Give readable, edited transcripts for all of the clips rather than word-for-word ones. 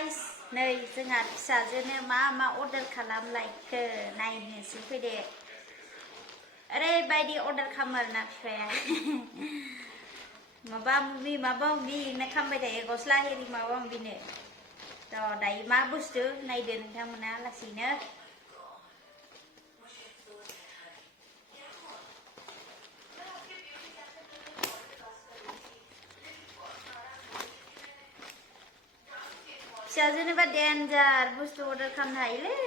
guys नै जोंहा फिसाजोनो मा अर्डार खालामलायखो नायनोसै फैदो ओरैबायदि अर्डार खालामो आरोना बिफाया माबा माबि खालामबाय थायो गस्ला हेरि माबा माबिनो थ' दायो मा बुस्थु नायदो नोंथांमोना लासैनो फिसाजोनोबा डेन्जार बुस्थु अर्डार खालामनो हायोलै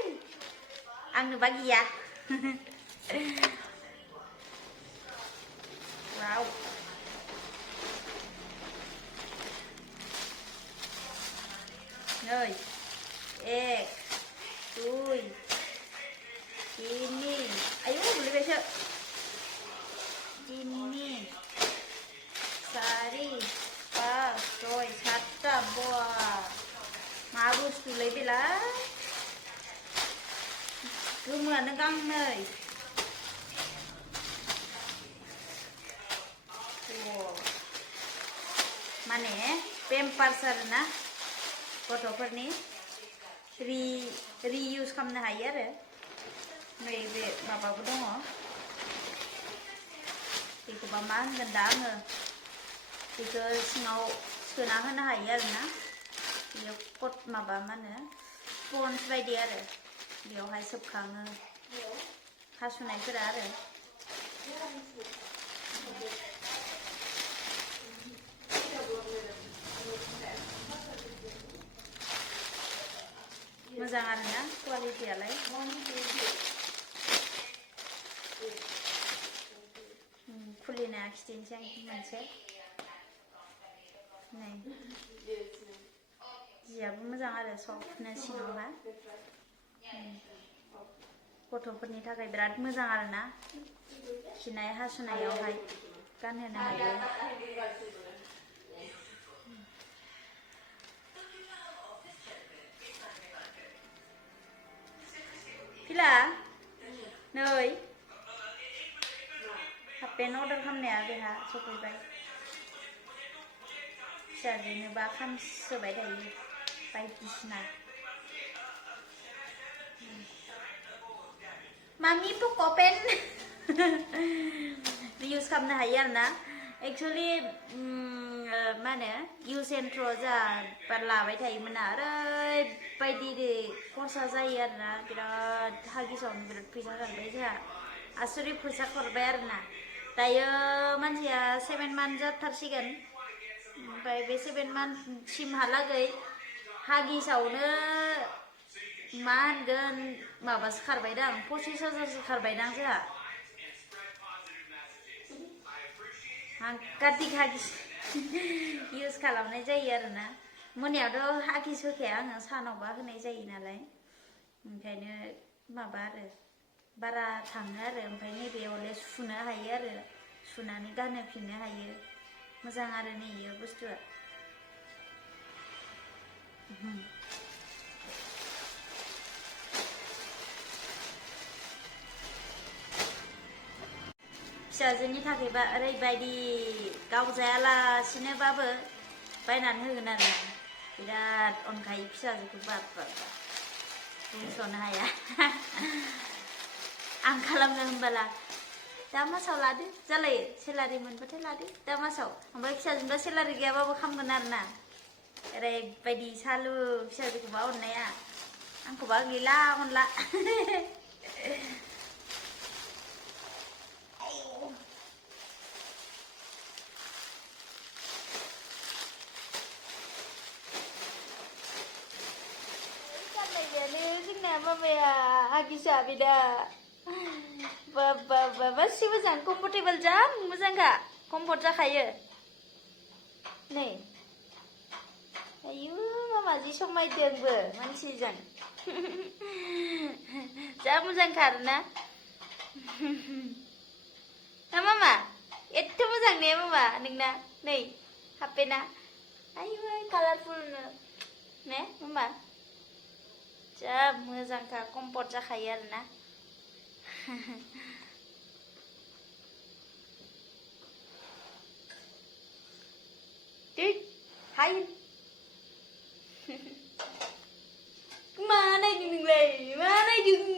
आंनोबा गैया वाव नै एक दुइ तिनि आयु गोलैबायसो तिनि सारि पास सय सातटा बा मा बुस्थुलै बेलाय गोमोआनो गांनै माने पेम्पार्स आरोना गथ'फोरनि रिइउज खालामनो हायो आरो नैबे माबाबो दङ बेखौबा मा होनगोन दा आङो बेखौ सिङाव सोना होनो हायो आरोना बेयाव कट माबा मा होनो स्पन्ज बायदि आरो बेयावहाय सोबखाङो हासुनायफोरा आरो मोजां आरोना क्वालिटियालाय खुलिना खिथिनोसै आं मोनसे नै जियाबो मोजां आरो सफ्टनो सिङावहा गथ'फोरनि थाखाय बिराद मोजां आरोना खिनाय हासुनायावहाय गानहोनो हायो फिला नै हाफपेन्ट अर्डार खालामनाया बेहा सफैबाय फिसाजोनोबा खामसोबाय थायो बायदिसिना मामि पक'पेन रिउज खालामनो हायो आरोना एक्सुवेलि मा होनो इउज एन्ड थ्र जा लाबाय थायोमोन ओरैबायदि खरसा जायो आरोना बिराद हागिसावनो बिराद फैसा खारबाय जोंहा आसुरित फैसा खरबाय आरोना दायो मानसिया 7 मान्थ जाथारसिगोन ओमफ्राय बे 7 मान्थ सिमहालागै हागिसावनो मा होनगोन माबासो खारबायदां 25,000सो खारबायदां जोंहा हांगातिक हागिस इउज खालामनाय जायो आरोना मोनायावथ' हागिस होखाया आङो सानावबा होनाय जायो नालाय ओंखायनो माबा आरो बारा थाङो आरो ओमफ्राय नैबेयावलाय सुनो हायो आरो सुनानै गानहोफिननो हायो मोजां आरो नैयो बुस्थुआ फिसाजोनि थाखायबा ओरैबायदि गाव जायालासिनोबाबो बायनानै होगोन आरोना बिराद अनखायो फिसाजोखौ बाब बुंस'नो हाया आं खालामनो होनबाला दा मासाव लादो जालायो सेलारि मोनबाथाय लादो दा मासाव ओमफ्राय फिसाजोंबा सेलारि गैयाबाबो खामगोन आरोना ओरैबायदि सालु फिसाजोखौबा अननाया आंखौबा गैला अनला जोंना माबाया हागिसा बिदा बासि मोजां कम्फर्टेबल जा मोजांखा कम्फर्ट जाखायो नै आयु मामा जि समायदोंबो मानसिजों जा मोजांखा आरोना ना मामा एथ' मोजां ने मामा नोंना नै हाफपेन्टआ आयु कालारफुलनो ने मामा जा मोजांखा कम्फर्ट जाखायो आरोना हाय ดึง